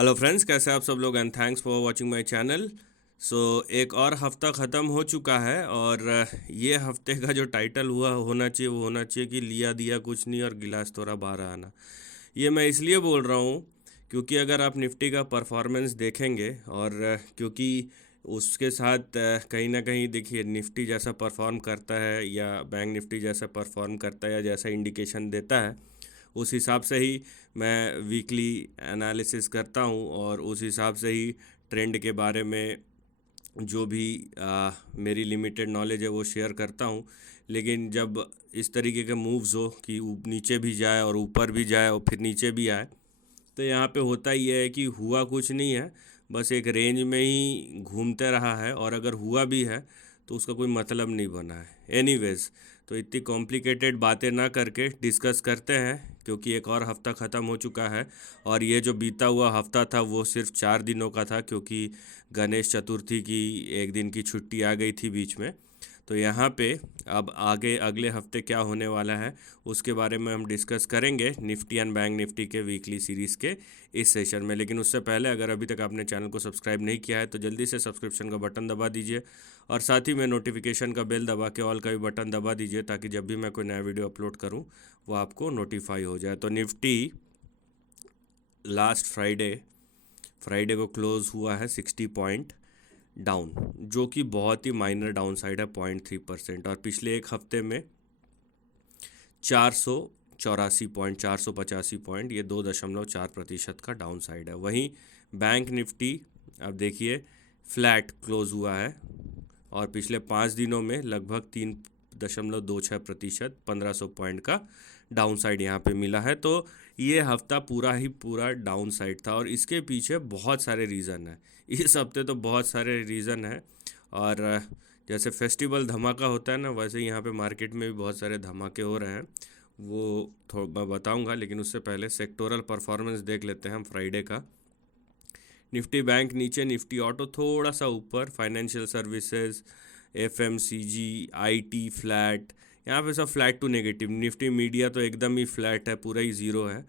Hello friends, कैसे आप सब लोग and thanks for watching my channel. एक और हफ्ता ख़त्म हो चुका है और ये हफ्ते का जो टाइटल हुआ होना चाहिए वो होना चाहिए कि लिया दिया कुछ नहीं और गिलास थोड़ा बाहर आना। ये मैं इसलिए बोल रहा हूँ क्योंकि अगर आप निफ्टी का परफॉर्मेंस देखेंगे और क्योंकि उसके साथ कहीं ना कहीं देखिए निफ्टी जैसा परफॉर्म करता है या बैंक निफ्टी जैसा परफॉर्म करता है या जैसा इंडिकेशन देता है उस हिसाब से ही मैं वीकली एनालिसिस करता हूँ और उस हिसाब से ही ट्रेंड के बारे में जो भी मेरी लिमिटेड नॉलेज है वो शेयर करता हूँ। लेकिन जब इस तरीके के मूव्स हो कि नीचे भी जाए और ऊपर भी जाए और फिर नीचे भी आए, तो यहाँ पे होता ये है कि हुआ कुछ नहीं है, बस एक रेंज में ही घूमते रहा है और अगर हुआ भी है तो उसका कोई मतलब नहीं बना है। एनीवेज, तो इतनी कॉम्प्लिकेटेड बातें ना करके डिस्कस करते हैं क्योंकि एक और हफ़्ता ख़त्म हो चुका है और ये जो बीता हुआ हफ़्ता था वो सिर्फ 4 दिनों का था क्योंकि गणेश चतुर्थी की एक दिन की छुट्टी आ गई थी बीच में। तो यहाँ पे अब आगे अगले हफ्ते क्या होने वाला है उसके बारे में हम डिस्कस करेंगे निफ्टी एंड बैंक निफ्टी के वीकली सीरीज़ के इस सेशन में। लेकिन उससे पहले अगर अभी तक आपने चैनल को सब्सक्राइब नहीं किया है तो जल्दी से सब्सक्रिप्शन का बटन दबा दीजिए और साथ ही में नोटिफिकेशन का बेल दबा के ऑल का भी बटन दबा दीजिए ताकि जब भी मैं कोई नया वीडियो अपलोड करूँ वो आपको नोटिफाई हो जाए। तो निफ्टी लास्ट फ्राइडे को क्लोज़ हुआ है 60 पॉइंट डाउन, जो कि बहुत ही माइनर डाउन साइड है 0.3%। और पिछले एक हफ्ते में 484 पॉइंट 485 पॉइंट, ये 2.4% का डाउन साइड है। वहीं बैंक निफ्टी अब देखिए फ्लैट क्लोज हुआ है और पिछले 5 दिनों में लगभग 3.26% 1500 पॉइंट का डाउन साइड यहाँ पे मिला है। तो ये हफ्ता पूरा ही पूरा डाउन साइड था और इसके पीछे बहुत सारे रीज़न है। इस हफ्ते तो बहुत सारे रीज़न है और जैसे फेस्टिवल धमाका होता है ना, वैसे यहाँ पे मार्केट में भी बहुत सारे धमाके हो रहे हैं, वो मैं बताऊंगा। लेकिन उससे पहले सेक्टोरल परफॉर्मेंस देख लेते हैं हम फ्राइडे का। निफ्टी बैंक नीचे, निफ्टी ऑटो थोड़ा सा ऊपर, financial services, FMCG, IT flat, यहाँ पे सब flat to negative. Nifty media तो एकदम ही फ्लैट है, पूरा ही ज़ीरो है।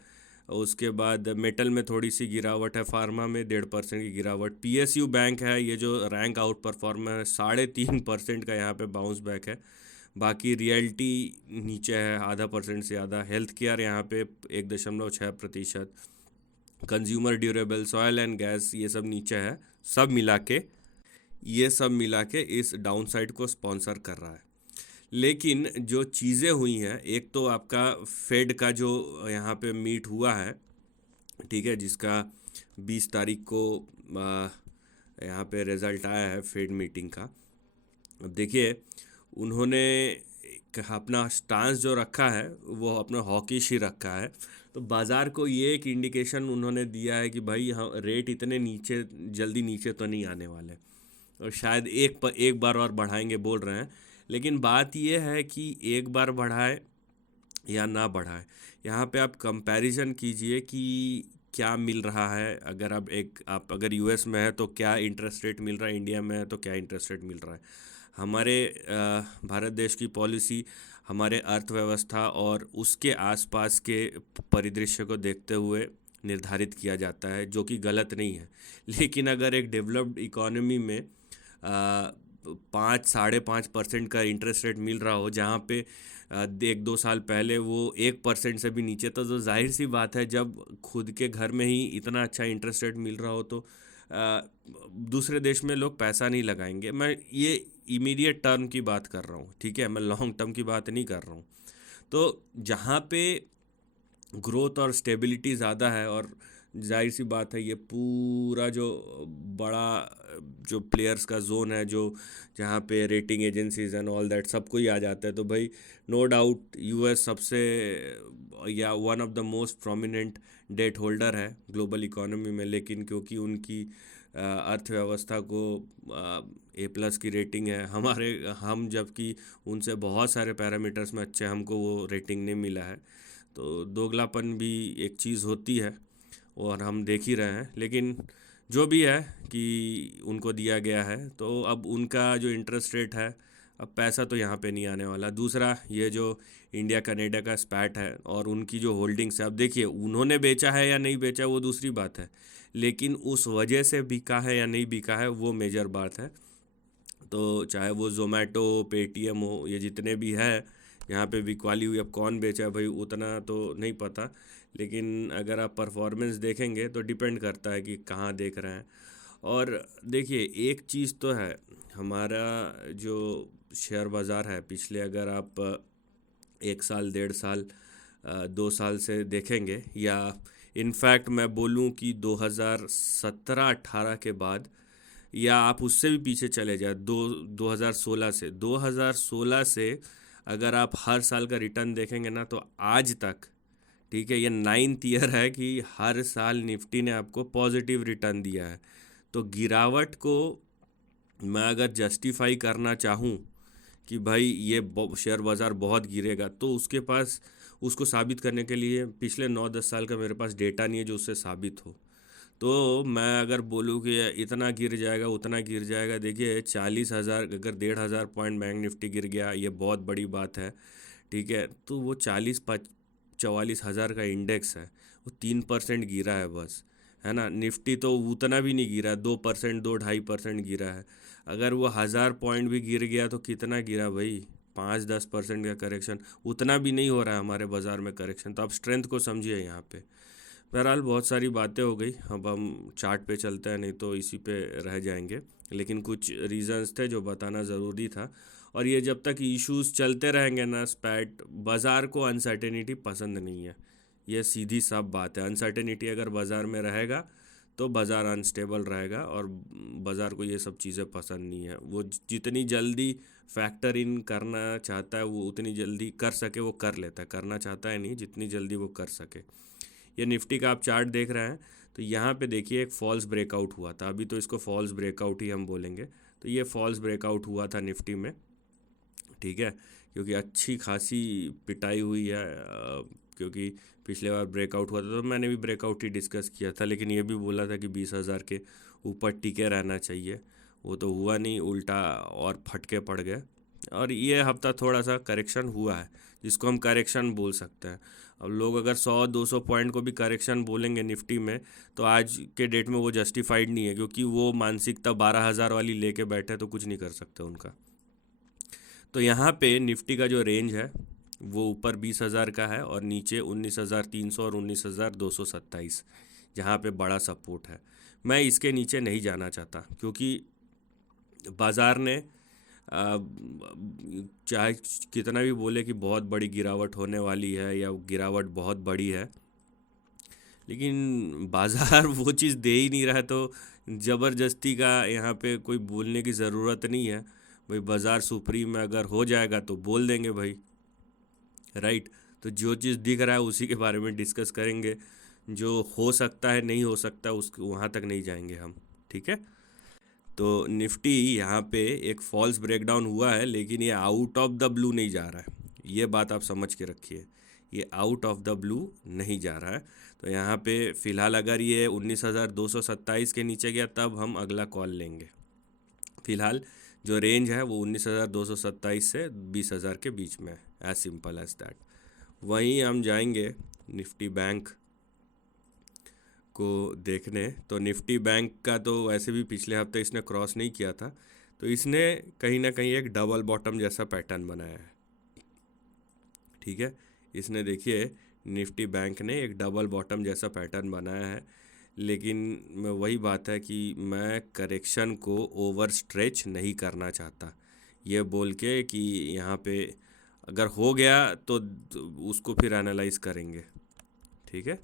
उसके बाद मेटल में थोड़ी सी गिरावट है, फार्मा में 1.5% की गिरावट। पीएसयू बैंक है ये जो रैंक आउट परफॉर्मर है, 3.5% का यहाँ पे बाउंस बैक है। बाकी रियल्टी नीचे है ½ % से ज़्यादा। हेल्थ केयर यहाँ पे 1.6%। Consumer durables, oil and gas, ये सब नीचे है। सब मिला के ये सब मिला के इस डाउन साइड को स्पॉन्सर कर रहा है। लेकिन जो चीज़ें हुई हैं, एक तो आपका फेड का जो यहाँ पे मीट हुआ है, ठीक है, जिसका 20 तारीख को यहाँ पे रिज़ल्ट आया है फेड मीटिंग का। अब देखिए उन्होंने अपना स्टांस जो रखा है वो अपना हॉकिश ही रखा है। तो बाज़ार को ये एक इंडिकेशन उन्होंने दिया है कि भाई यहाँ रेट इतने नीचे जल्दी नीचे तो नहीं आने वाले और शायद एक बार और बढ़ाएंगे बोल रहे हैं। लेकिन बात यह है कि एक बार बढ़ाए या ना बढ़ाए, यहाँ पे आप कंपैरिजन कीजिए कि क्या मिल रहा है। अगर आप अगर यूएस में है तो क्या इंटरेस्ट रेट मिल रहा है, इंडिया में है तो क्या इंटरेस्ट रेट मिल रहा है। हमारे भारत देश की पॉलिसी हमारे अर्थव्यवस्था और उसके आसपास के परिदृश्य को देखते हुए निर्धारित किया जाता है, जो कि गलत नहीं है। लेकिन अगर एक डेवलप्ड इकोनॉमी में 5-5.5% का इंटरेस्ट रेट मिल रहा हो, जहाँ पे 1-2 साल पहले वो 1% से भी नीचे, तो जाहिर सी बात है जब खुद के घर में ही इतना अच्छा इंटरेस्ट रेट मिल रहा हो तो दूसरे देश में लोग पैसा नहीं लगाएंगे। मैं ये इमीडिएट टर्म की बात कर रहा हूँ, ठीक है, मैं लॉन्ग टर्म की बात नहीं कर रहा हूँ। तो जहाँ पे ग्रोथ और स्टेबिलिटी ज़्यादा है और जाहिर सी बात है ये पूरा जो बड़ा जो प्लेयर्स का जोन है, जो जहाँ पे rating agencies and all that सबको ही आ जाता है, तो भाई नो डाउट यूएस सबसे या one of the most prominent debt holder है ग्लोबल इकोनॉमी में। लेकिन क्योंकि उनकी अर्थव्यवस्था को A+ की रेटिंग है, हम जबकि उनसे बहुत सारे पैरामीटर्स में अच्छे, हमको वो रेटिंग नहीं मिला है। तो दोगलापन भी एक चीज़ होती है और हम देख ही रहे हैं। लेकिन जो भी है कि उनको दिया गया है, तो अब उनका जो इंटरेस्ट रेट है, अब पैसा तो यहाँ पे नहीं आने वाला। दूसरा ये जो इंडिया कनाडा का स्पैट है और उनकी जो होल्डिंग्स है, अब देखिए उन्होंने बेचा है या नहीं बेचा वो दूसरी बात है, लेकिन उस वजह से बिका है या नहीं बिका है वो मेजर बात है। तो चाहे वो ज़ोमैटो, पेटीएम हो, ये जितने भी है यहाँ पे बिकवाली हुई, अब कौन बेचा है भाई उतना तो नहीं पता, लेकिन अगर आप परफॉर्मेंस देखेंगे तो डिपेंड करता है कि कहाँ देख रहे हैं। और देखिए एक चीज़ तो है, हमारा जो शेयर बाज़ार है पिछले, अगर आप 1 साल, 1.5 साल, 2 साल से देखेंगे, या इनफैक्ट मैं बोलूँ कि 2017-18 के बाद, या आप उससे भी पीछे चले जाए, 2016 से अगर आप हर साल का रिटर्न देखेंगे ना तो आज तक, ठीक है, ये 9th ईयर है कि हर साल निफ्टी ने आपको पॉजिटिव रिटर्न दिया है। तो गिरावट को मैं अगर जस्टिफाई करना चाहूँ कि भाई ये शेयर बाज़ार बहुत गिरेगा, तो उसके पास, उसको साबित करने के लिए पिछले 9-10 साल का मेरे पास डेटा नहीं है जो उससे साबित हो। तो मैं अगर बोलूँ कि इतना गिर जाएगा उतना गिर जाएगा, देखिए 40,000, अगर 1,500 पॉइंट बैंक निफ्टी गिर गया, ये बहुत बड़ी बात है, ठीक है। तो वो 44,000 का इंडेक्स है, वो 3% गिरा है बस, है ना। निफ्टी तो उतना भी नहीं गिरा, 2%, 2-2.5% गिरा है। अगर वो 1,000 पॉइंट भी गिर गया तो कितना गिरा भाई, 5-10% का करेक्शन, उतना भी नहीं हो रहा है हमारे बाज़ार में करेक्शन। तो आप स्ट्रेंथ को समझिए यहाँ पे। बहरहाल बहुत सारी बातें हो गई, अब हम चार्ट पे चलते हैं, नहीं तो इसी पे रह जाएंगे। लेकिन कुछ रीजंस थे जो बताना ज़रूरी था। और ये जब तक इश्यूज चलते रहेंगे ना स्पैट, बाज़ार को अनसर्टेनिटी पसंद नहीं है, ये सीधी साफ बात है। अनसर्टेनिटी अगर बाज़ार में रहेगा तो बाज़ार अनस्टेबल रहेगा, और बाज़ार को ये सब चीज़ें पसंद नहीं है। वो जितनी जल्दी फैक्टर इन करना चाहता है वो उतनी जल्दी कर सके वो कर लेता है, करना चाहता है नहीं, जितनी जल्दी वो कर सके। ये निफ्टी का आप चार्ट देख रहे हैं, तो यहाँ पे देखिए एक फॉल्स ब्रेकआउट हुआ था, अभी तो इसको फॉल्स ब्रेकआउट ही हम बोलेंगे। तो ये फॉल्स ब्रेकआउट हुआ था निफ्टी में, ठीक है, क्योंकि अच्छी खासी पिटाई हुई है, क्योंकि पिछले बार ब्रेकआउट हुआ था तो मैंने भी ब्रेकआउट ही डिस्कस किया था, लेकिन ये भी बोला था कि 20,000 के ऊपर टिके रहना चाहिए। वो तो हुआ नहीं, उल्टा और फटके पड़ गए। और ये हफ्ता थोड़ा सा करेक्शन हुआ है, जिसको हम करेक्शन बोल सकते हैं। अब लोग अगर 100-200 पॉइंट को भी करेक्शन बोलेंगे निफ्टी में, तो आज के डेट में वो जस्टिफाइड नहीं है, क्योंकि वो मानसिकता 12,000 वाली लेके बैठे तो कुछ नहीं कर सकते उनका। तो यहाँ पे निफ्टी का जो रेंज है वो ऊपर 20,000 का है, और नीचे 19,300 और 19,227, जहाँ पे बड़ा सपोर्ट है। मैं इसके नीचे नहीं जाना चाहता, क्योंकि बाज़ार ने चाहे कितना भी बोले कि बहुत बड़ी गिरावट होने वाली है या गिरावट बहुत बड़ी है, लेकिन बाज़ार वो चीज़ दे ही नहीं रहा है। तो ज़बरदस्ती का यहाँ पे कोई बोलने की ज़रूरत नहीं है भाई। बाज़ार सुप्रीम में अगर हो जाएगा तो बोल देंगे भाई, राइट। तो जो चीज़ दिख रहा है उसी के बारे में डिस्कस करेंगे, जो हो सकता है नहीं हो सकता उस वहाँ तक नहीं जाएंगे हम, ठीक है। तो निफ्टी यहाँ पे एक फॉल्स ब्रेकडाउन हुआ है, लेकिन ये आउट ऑफ द ब्लू नहीं जा रहा है, ये बात आप समझ के रखिए, ये आउट ऑफ द ब्लू नहीं जा रहा है। तो यहाँ पे फ़िलहाल अगर ये 19,227 के नीचे गया तब हम अगला कॉल लेंगे। फ़िलहाल जो रेंज है वो 19,227 से 20,000 के बीच में है, एज सिंपल एज दैट। वहीं हम जाएंगे निफ्टी बैंक को देखने। तो निफ्टी बैंक का तो वैसे भी पिछले हफ्ते इसने क्रॉस नहीं किया था, तो इसने कहीं ना कहीं एक डबल बॉटम जैसा पैटर्न बनाया है, ठीक है। इसने देखिए निफ्टी बैंक ने एक डबल बॉटम जैसा पैटर्न बनाया है, लेकिन मैं वही बात है कि मैं करेक्शन को ओवर स्ट्रेच नहीं करना चाहता, ये बोल के कि यहाँ पे अगर हो गया तो उसको फिर एनालाइज करेंगे, ठीक है।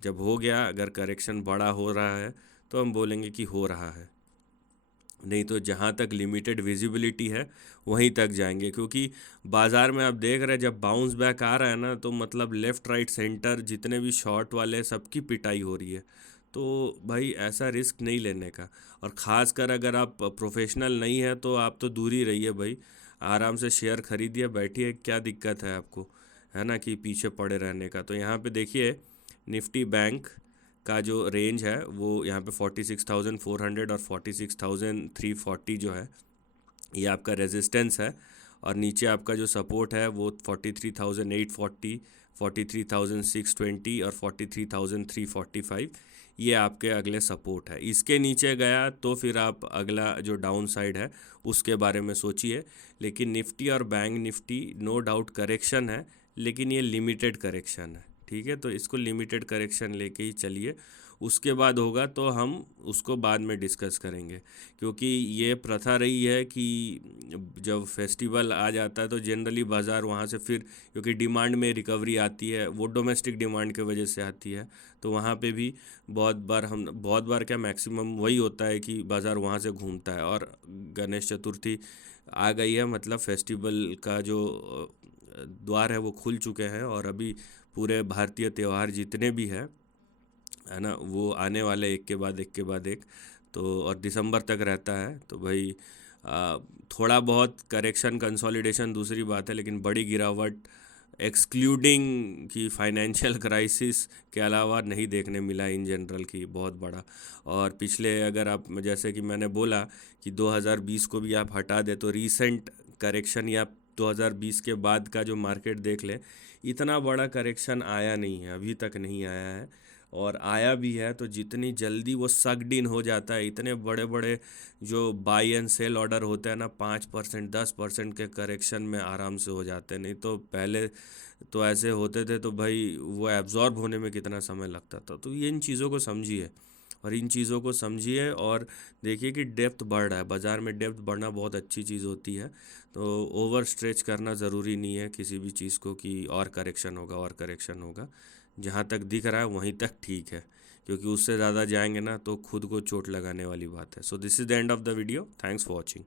जब हो गया, अगर करेक्शन बड़ा हो रहा है तो हम बोलेंगे कि हो रहा है, नहीं तो जहाँ तक लिमिटेड विजिबिलिटी है वहीं तक जाएंगे। क्योंकि बाज़ार में आप देख रहे हैं जब बाउंस बैक आ रहा है ना, तो मतलब लेफ़्ट राइट सेंटर जितने भी शॉर्ट वाले सबकी पिटाई हो रही है। तो भाई ऐसा रिस्क नहीं लेने का, और ख़ासकर अगर आप प्रोफेशनल नहीं है तो आप तो दूर ही रहिए भाई। आराम से शेयर खरीदिए, बैठिए, क्या दिक्कत है आपको, है ना, कि पीछे पड़े रहने का। तो यहाँ पे देखिए निफ्टी बैंक का जो रेंज है वो यहाँ पे 46,400 और 46,340 जो है ये आपका रेजिस्टेंस है, और नीचे आपका जो सपोर्ट है वो 43,840, 43,620 और 43,345, ये आपके अगले सपोर्ट है। इसके नीचे गया तो फिर आप अगला जो डाउन साइड है उसके बारे में सोचिए। लेकिन निफ्टी और bank Nifty no doubt correction है, लेकिन ये लिमिटेड करेक्शन है, ठीक है। तो इसको लिमिटेड करेक्शन लेके ही चलिए, उसके बाद होगा तो हम उसको बाद में डिस्कस करेंगे। क्योंकि ये प्रथा रही है कि जब फेस्टिवल आ जाता है तो जनरली बाज़ार वहाँ से फिर, क्योंकि डिमांड में रिकवरी आती है, वो डोमेस्टिक डिमांड के वजह से आती है, तो वहाँ पे भी बहुत बार क्या मैक्सिमम वही होता है कि बाज़ार वहाँ से घूमता है। और गणेश चतुर्थी आ गई है, मतलब फेस्टिवल का जो द्वार है वो खुल चुके हैं, और अभी पूरे भारतीय त्यौहार जितने भी हैं है ना, वो आने वाले एक के बाद एक के बाद एक। तो और दिसंबर तक रहता है, तो भाई आ, थोड़ा बहुत करेक्शन कंसोलिडेशन दूसरी बात है, लेकिन बड़ी गिरावट एक्सक्लूडिंग की फाइनेंशियल क्राइसिस के अलावा नहीं देखने मिला इन जनरल की बहुत बड़ा। और पिछले, अगर आप जैसे कि मैंने बोला कि 2020 को भी आप हटा दे तो रीसेंट करेक्शन या 2020 के बाद का जो मार्केट देख लें, इतना बड़ा करेक्शन आया नहीं है, अभी तक नहीं आया है। और आया भी है तो जितनी जल्दी वो सक्ड इन हो जाता है, इतने बड़े बड़े जो बाई एंड सेल ऑर्डर होते हैं ना, 5% 10% के करेक्शन में आराम से हो जाते हैं। नहीं तो पहले तो ऐसे होते थे तो भाई वो एब्जॉर्ब होने में कितना समय लगता था। तो ये इन चीज़ों को समझिए, और इन चीज़ों को समझिए और देखिए कि डेप्थ बढ़ रहा है बाज़ार में। डेप्थ बढ़ना बहुत अच्छी चीज़ होती है, तो ओवर स्ट्रेच करना ज़रूरी नहीं है किसी भी चीज़ को कि और करेक्शन होगा और करेक्शन होगा। जहाँ तक दिख रहा है वहीं तक ठीक है, क्योंकि उससे ज़्यादा जाएंगे ना तो खुद को चोट लगाने वाली बात है। So this is the end of the video, thanks for watching.